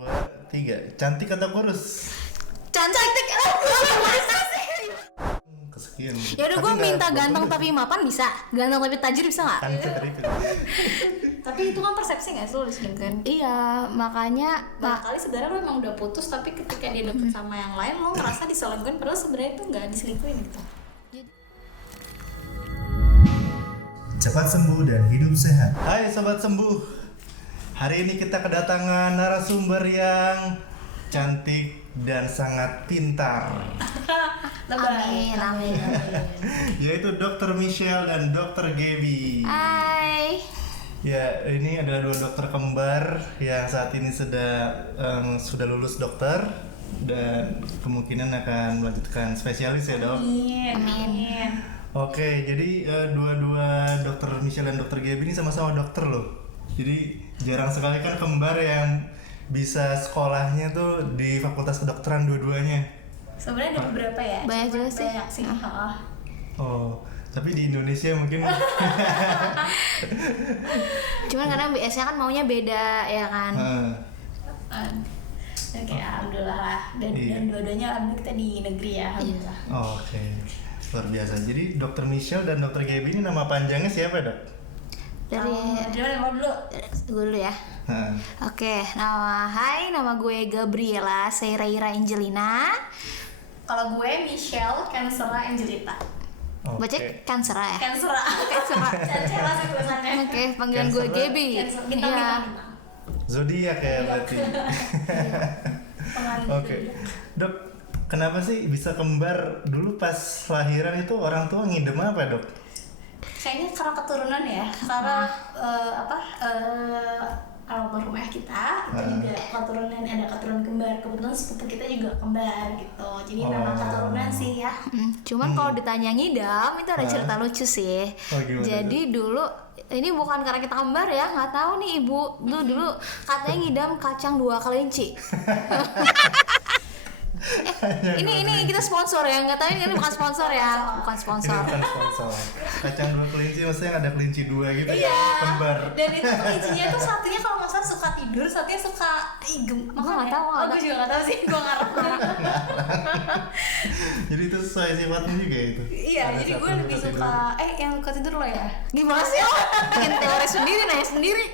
3. Cantik atau kurus? Cantik. Masa sih? Kesekian. Ya udah gue minta ganteng tapi mapan bisa. Ganteng tapi tajir bisa nggak? Kan itu. Tapi itu kan persepsi nggak sih lo diselingkuhin? Iya, makanya Barangkali sebenarnya lo emang udah putus tapi ketika dia deket sama yang lain lo ngerasa diselingkuhin padahal sebenarnya itu nggak diselingkuhin gitu. Cepat sembuh dan hidup sehat. Hai sobat sembuh. Hari ini kita kedatangan narasumber yang cantik dan sangat pintar. amin. Yaitu Dr. Michelle dan Dr. Gaby. Hai. Ya, ini adalah dua dokter kembar yang saat ini sudah lulus dokter dan kemungkinan akan melanjutkan spesialis ya, Dok. Amin. Oke, jadi dua-dua Dr. Michelle dan Dr. Gaby ini sama-sama dokter loh. Jadi jarang sekali kan kembar yang bisa sekolahnya tuh di Fakultas Kedokteran dua-duanya. Sebenarnya ada beberapa ya. Banyak juga sih. Banyak sih. Oh, tapi di Indonesia mungkin Cuman karena biasanya kan maunya beda ya kan. Oke, alhamdulillah lah. Dan dua-duanya alhamdulillah kita di negeri ya, alhamdulillah. Oke. Luar biasa. Jadi Dr. Michelle dan Dr. Gaby ini nama panjangnya siapa, Dok? Dari Dari mana dulu? gue dulu ya. Oke, nama gue Gabriela Seiraira Angelina. Kalau gue Michelle Cancera Angelita. Baca Cancera ya? Cancera. Cancera sih tulisannya. Oke, panggilan gue Cancera. Gaby. Bintang. Iya. Zodiak ya berarti. Oke. Dok, kenapa sih bisa kembar? Dulu pas lahiran itu orang tua ngidem apa, Dok? Kayaknya karena keturunan ya. Karena almarhum ayah kita itu juga keturunan, ada keturunan kembar. Kebetulan sepupu kita juga kembar gitu. Jadi memang keturunan sih ya. Cuman kalau ditanya ngidam itu ada cerita lucu sih. Oh, gimana Jadi dulu ini bukan karena kita kembar ya, nggak tahu nih ibu dulu katanya ngidam kacang 2 kelinci. Ini kita sponsor ya, nggak tahu ini bukan sponsor ya, bukan sponsor. Ini bukan sponsor. Kacang 2 kelinci maksudnya ada kelinci 2 gitu ya. Iya. Kembar. Dan itu kelincinya tuh satunya kalau nggak salah suka tidur, satunya suka igem. Gue nggak tahu. Gue juga nggak tahu sih, gue nggak tahu. Jadi itu sesuai sifatnya juga itu. Iya, Ada jadi satu gue lebih tidur. suka yang suka tidur lo ya. Gimana sih? Bikin teori sendiri, nanya sendiri.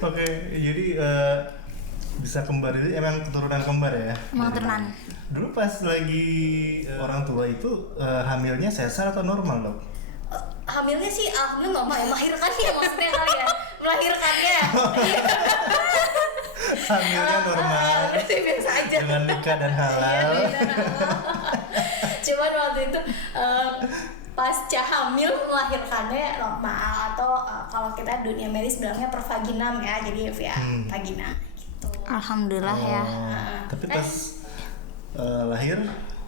Oke, jadi bisa kembar itu emang keturunan kembar ya? Emang keturunan. Dulu pas lagi orang tua itu hamilnya sesar atau normal, Dok? Hamilnya sih alhamdulillah normal ya, melahirkannya maksudnya kali ya. Melahirkannya. Hamilnya normal. Berarti biasa aja. Dengan nikah dan halal. Cuman waktu itu pasca hamil melahirkannya normal atau kalau kita dunia medis bilangnya per vaginam ya, jadi via vagina gitu. Alhamdulillah ya. Tapi pas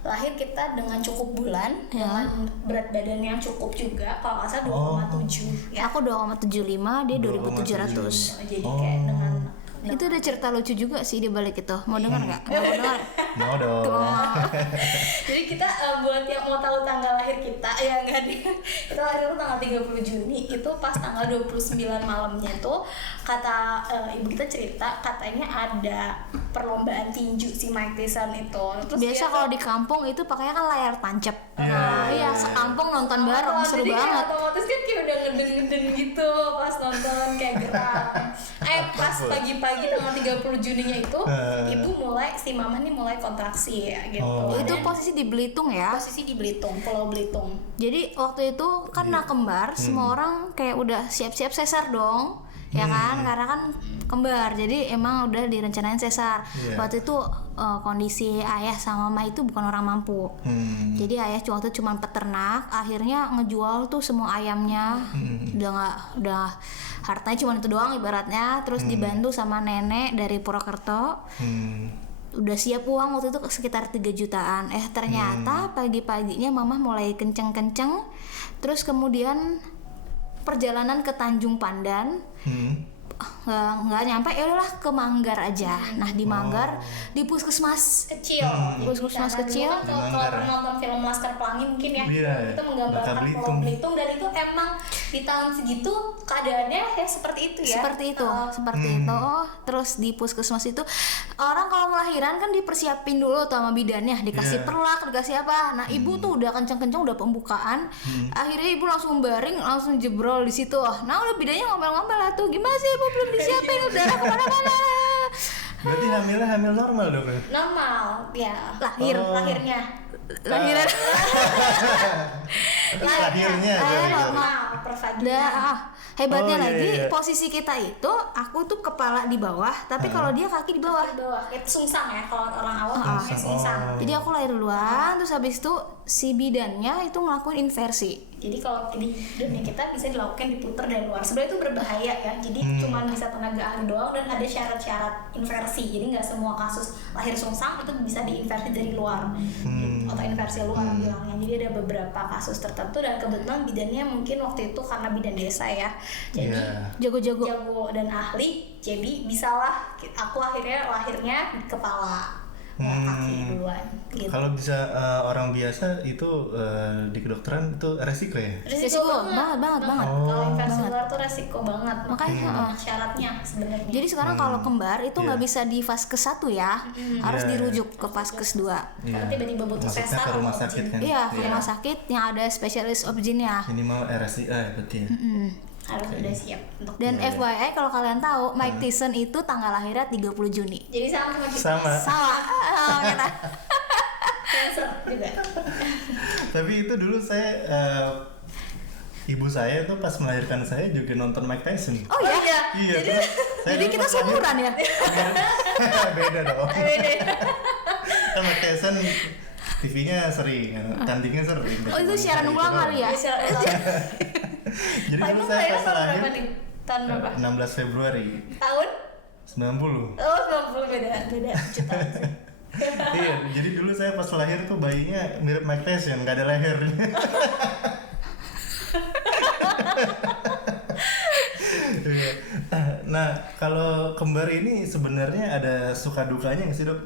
Lahir kita dengan cukup bulan, dengan berat badan yang cukup juga, kalau nggak salah 2,7 ya. Aku 2,75, dia 2.700. Jadi kayak dengan Itu ada cerita lucu juga sih di balik itu. Mau dengar nggak? Nggak mau dengar. mau dong. Jadi kita buat yang mau tahu tanggal lahir kita ya nggak deh. Kita lahir tuh tanggal 30 Juni, itu pas tanggal 29 malamnya tuh kata ibu kita cerita katanya ada perlombaan tinju si Mike Tyson itu. Terus Biasa dia kalau tuh- di kampung itu pakainya kan layar tancap. Iya. Iya, sekampung nonton bareng, seru jadi kayak banget. otomatis kan kayak udah ngeden-ngeden gitu pas nonton kayak gerak. Pas pagi-pagi tanggal 30 Juninya itu ibu mulai, si mama nih mulai kontraksi ya gitu. Itu Dan posisi di Belitung ya. posisi di Belitung, Pulau Belitung. Jadi waktu itu karena kembar, semua orang kayak udah siap-siap sesar dong. Ya kan, karena kan kembar, jadi emang udah direncanain sesar. Iya. Waktu itu kondisi ayah sama mama itu bukan orang mampu. Jadi ayah waktu itu cuma peternak, akhirnya ngejual tuh semua ayamnya. Udah hartanya cuma itu doang ibaratnya, terus dibantu sama nenek dari Purwokerto. Udah siap uang waktu itu sekitar 3 jutaan. Ternyata pagi-paginya mama mulai kenceng-kenceng, terus kemudian perjalanan ke Tanjung Pandan nggak nyampe, ya udahlah ke Manggar aja. Nah di Manggar di puskesmas kecil. Puskesmas Karena kecil. dulu kan kalau Manggar, pernah nonton film Laskar Pelangi mungkin ya, Iya, itu menggambarkan Bangka Pulau Belitung. Belitung, dan itu emang di tahun segitu keadaannya ya seperti itu ya. Seperti itu, seperti itu. Terus di puskesmas itu orang kalau melahirkan kan dipersiapin dulu tuh sama bidannya, dikasih Iya. perlak, dikasih apa. Nah ibu tuh udah kenceng-kenceng, udah pembukaan. Akhirnya ibu langsung baring, langsung jebrol di situ. Nah udah bidannya ngomel-ngomel lah tuh, gimana sih ibu belum disiapin, darah kemana-mana. Berarti hamil normal dong ya? Normal ya. Lahirnya. Lahiran Lahirnya normal. normal per vagina. Dah, hebatnya Oh, iya, lagi iya. posisi kita itu, aku tuh kepala di bawah, tapi kalau dia kaki di bawah. Di bawah itu sungsang ya, kalau orang awam Sungsang. sungsang. Jadi aku lahir duluan, terus habis itu si bidannya itu ngelakuin inversi. Jadi kalau di dunia kita bisa dilakukan diputer dari luar. Sebenarnya itu berbahaya ya. Jadi cuma bisa tenaga ahli doang, dan ada syarat-syarat inversi. Jadi nggak semua kasus lahir sungsang itu bisa diinversi dari luar. Atau inversi luar bilangnya. Jadi ada beberapa kasus tertentu, dan kebetulan bidannya mungkin waktu itu karena bidan desa ya. Jadi Iya. Jago-jago. jago dan ahli, jadi bisalah aku akhirnya lahirnya di kepala, nggak kaki duluan gitu. Kalau bisa orang biasa itu di kedokteran itu resiko ya? Resiko banget. Kalau inversi luar tuh resiko banget. Makanya, banyak syaratnya sebenarnya. Jadi sekarang kalau kembar itu nggak bisa di vaskes 1 ya, harus Iya. dirujuk ke vaskes 2. Kalau tiba-tiba butuh Maksudnya sesar ke rumah atau sakit objin, kan? Iya, ke rumah sakit yang ada spesialis objinnya. Minimal RSIA berarti ya. harus udah siap untuk. Dan FYI kalau kalian tahu, Mike Tyson itu tanggal lahirnya 30 Juni. Jadi sama kita. Sama. Sama. Kita. Cancer juga. Tapi itu dulu saya ibu saya tuh pas melahirkan saya juga nonton Mike Tyson. Oh ya? Iya. terus saya Jadi dulu kita pas lahir- seumuran ya? Beda dong. Beda. Kan Mike Tyson TV-nya sering, tandingnya sering. Oh itu siaran ulang kali ya? Bisa. Jadi dulu Emang saya lahirnya pas tahun lahir berapa nih? Tahun berapa? 16 Februari Tahun? 90. Oh 90, beda juta sih. Iya, jadi dulu saya pas lahir tuh bayinya mirip Mike Tyson, nggak ada lehernya. Iya. Nah, kalau kembar ini sebenarnya ada suka dukanya nggak sih dok?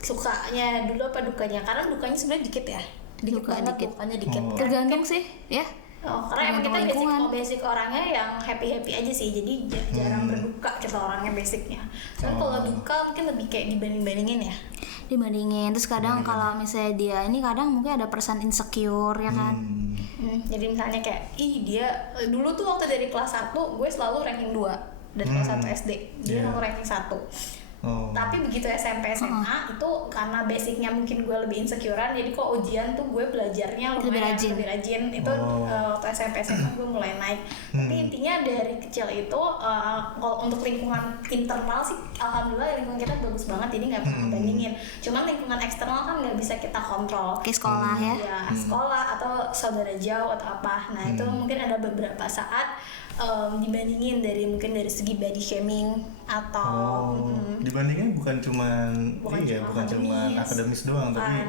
Sukanya dulu apa dukanya? Karena dukanya sebenarnya dikit ya. Dikit Duka banget, dikit. dukanya dikit. Oh. Tergantung sih, ya. Oh, karena emang kita Tergantung lingkungan. basic orangnya yang happy aja sih, jadi jarang berduka kita orangnya basicnya. Soalnya kalau duka mungkin lebih kayak dibanding-bandingin ya. Dibandingin. Terus kadang kalau misalnya dia ini kadang mungkin ada perasaan insecure ya kan. Jadi misalnya kayak, ih dia dulu tuh waktu dari kelas 1 gue selalu ranking 2 dari kelas 1 SD, dia Iya. selalu ranking 1. Oh. Tapi begitu SMP SMA itu karena basicnya mungkin gue lebih insecurean, jadi kok ujian tuh gue belajarnya Lebih lumayan rajin. lebih rajin. Itu Oh. waktu SMP SMA gue mulai naik. Tapi intinya dari kecil itu kalau untuk lingkungan internal sih alhamdulillah lingkungan kita bagus banget, jadi nggak pernah bandingin. Cuman lingkungan eksternal kan nggak bisa kita kontrol. Kayak sekolah ya. Ya, sekolah atau saudara jauh atau apa. Nah, itu mungkin ada beberapa saat dibandingin dari segi body shaming atau Oh, dibandingnya bukan cuman Bukan cuma akademis. akademis doang, tapi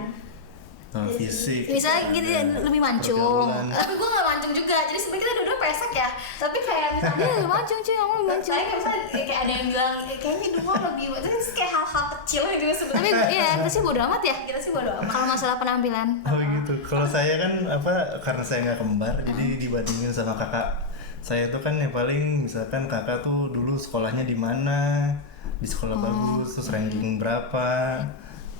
Dari fisik. Misalnya gitu lebih mancung. pergaulan. tapi gue gak mancung juga, jadi sebenarnya kita dua-dua pesek ya, tapi kayak misalnya Iya, mancung cuy, kamu mancung. saya kayak misalnya kayak ada yang bilang kayaknya dua lebih, itu kayak hal-hal kecil gitu Tapi sebenarnya. iya, itu sih bodo amat ya. Kita sih bodo amat. Kalau masalah penampilan. Oh gitu. Kalau saya kan karena saya nggak kembar, jadi dibandingin sama kakak. Saya tuh kan yang paling misalkan kakak tuh dulu sekolahnya di mana, di sekolah bagus, terus ranking berapa,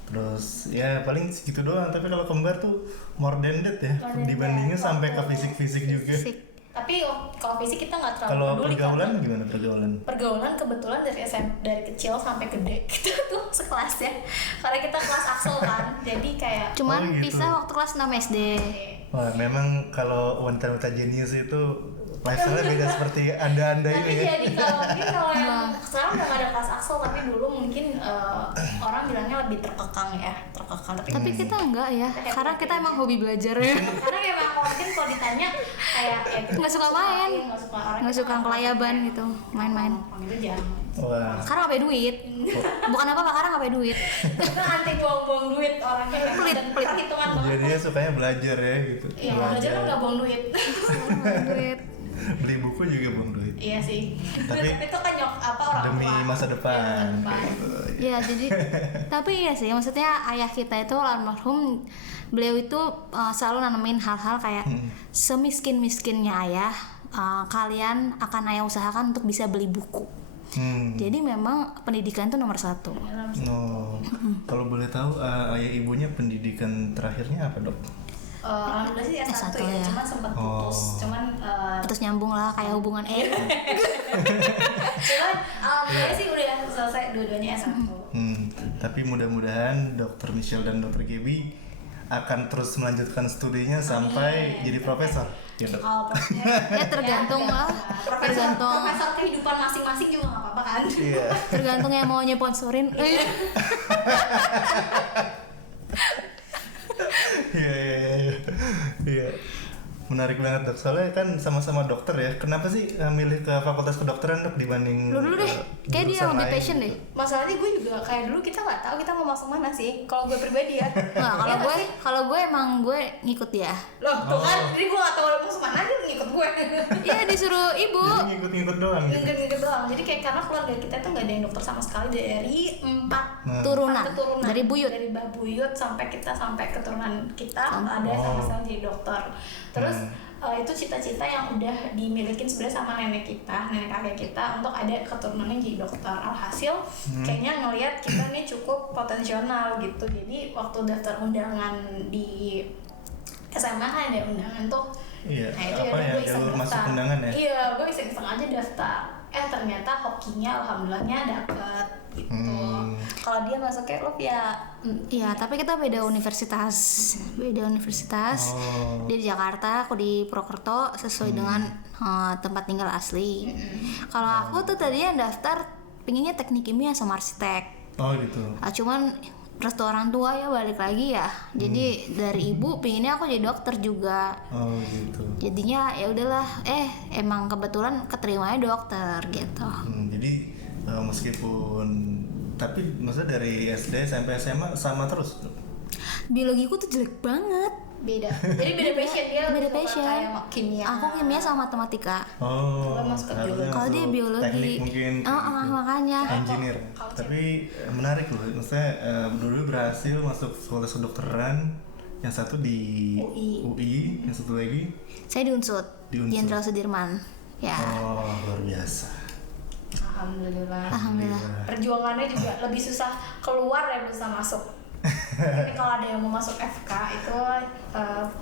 terus ya paling segitu doang. Tapi kalau kembar tuh more than that ya, More than dibandingin that. sampai ke fisik-fisik juga. Fisik. Tapi kalau fisik kita nggak terlalu Kalau peduli pergaulan karena gimana pergaulan? pergaulan kebetulan dari kecil sampai gede kita tuh sekelas ya, karena kita kelas Axel kan, jadi kayak Cuman Oh, gitu. pisah waktu kelas 6 SD. Wah memang kalau wanita-wanita jenius itu lifestyle-nya beda seperti anda-anda tapi ini ya. jadi kalau yang sekarang udah gak ada kelas Axel, tapi dulu mungkin orang bilangnya lebih terkekang ya, terkekang. Tapi kita enggak ya, karena kita emang hobi belajar ya. karena emang mungkin kalau ditanya kayak Nggak suka main. nggak suka orang Nggak suka kelayaban gitu, main-main. itu jarang. Wah. Karena nggak punya duit. Bukan apa-apa, karena nggak punya duit. Kita anti buang-buang duit orangnya yang Pelit, dan pelit. perhitungan banget. Jadinya sukanya belajar ya gitu. Iya, belajar kan nggak buang duit. Nggak punya duit. Beli buku juga buang duit. Iya sih. Tapi Tapi itu kan orang demi tua. masa depan. Iya, depan. Gitu. Ya jadi tapi iya sih maksudnya ayah kita itu almarhum, beliau itu selalu nanemin hal-hal kayak semiskin-miskinnya ayah, kalian akan ayah usahakan untuk bisa beli buku. Jadi memang pendidikan itu nomor satu. Oh, kalau boleh tahu ayah ibunya pendidikan terakhirnya apa, Dok? Alhamdulillah sih S1 S1 ya, ya. cuman sempat putus. Cuman Terus nyambung lah kayak hubungan cuman alhamdulillah sih udah selesai dua-duanya S1. Tapi mudah-mudahan Dokter Michelle dan Dokter Gaby akan terus melanjutkan studinya sampai jadi profesor. Ya, Dok. Kalau profesor ya tergantung lah, tergantung profesor kehidupan masing-masing juga nggak apa-apa kan. Iya. tergantung yang mau nyeponsorin. Iya. Iya. Menarik banget, Dok. Soalnya kan sama-sama dokter ya. Kenapa sih milih ke fakultas kedokteran, Dok, dibanding Lu dulu deh, kayak dia jurusan lebih lain passion gitu? deh. Masalahnya gue juga kayak dulu kita nggak tahu kita mau masuk mana sih. Kalau gue pribadi ya. Nah, kalau gue emang gue ngikut dia. Loh, tuh kan, jadi gue nggak tahu mau masuk mana dia ngikut gue. Iya disuruh ibu. Jadi ngikut-ngikut doang gitu. Ngikut doang. Jadi kayak karena keluarga kita tuh nggak ada yang dokter sama sekali dari 4 Turunan keturunan dari buyut. dari Mbah Buyut sampai keturunan kita ada Oh. sama-sama jadi dokter. Terus itu cita-cita yang udah dimilikin sebenarnya sama nenek kakek kita untuk ada keturunannya jadi dokter. Alhasil kayaknya ngelihat kita nih cukup potensial gitu. Jadi waktu daftar undangan di SMA kan ada undangan tuh. Iya, Nah itu apa yaudah ya, gue iseng jalur masuk daftar. undangan ya? Iya, gue iseng-iseng aja daftar. Ternyata hokinya alhamdulillahnya dapet gitu. Kalau dia masuknya lo ya Iya, tapi kita beda universitas. Oh. Dia di Jakarta, aku di Purwokerto sesuai dengan tempat tinggal asli. Kalau aku tuh tadinya daftar pinginnya teknik kimia sama arsitek. Oh gitu. Cuman restu orang tua ya balik lagi ya. Jadi dari ibu pinginnya aku jadi dokter juga. Oh gitu. Jadinya ya udahlah, emang kebetulan keterimanya dokter gitu. Jadi meskipun tapi maksudnya dari SD sampai SMA sama terus. Biologiku tuh jelek banget. beda. Jadi beda passion dia. Beda suka passion. Kayak kimia. Aku kimia sama matematika. Oh. Lo masuk ke harusnya biologi. Kalau dia masuk biologi. Teknik mungkin. kayak gitu. Makanya. Engineer. Kalau Tapi menarik loh. Maksudnya dulu berhasil masuk fakultas kedokteran. Yang satu di UI, yang satu lagi Saya di Unsud. Di Unsud. Jenderal Sudirman. Ya. oh luar biasa. Alhamdulillah. Perjuangannya juga lebih susah keluar ya bisa masuk. Tapi kalau ada yang mau masuk FK itu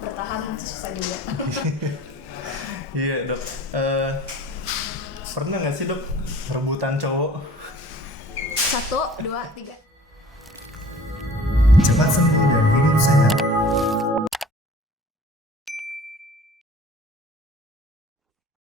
bertahan susah juga. Iya dok. Pernah nggak sih dok rebutan cowok? 1, 2, 3. Cepat sembuh dari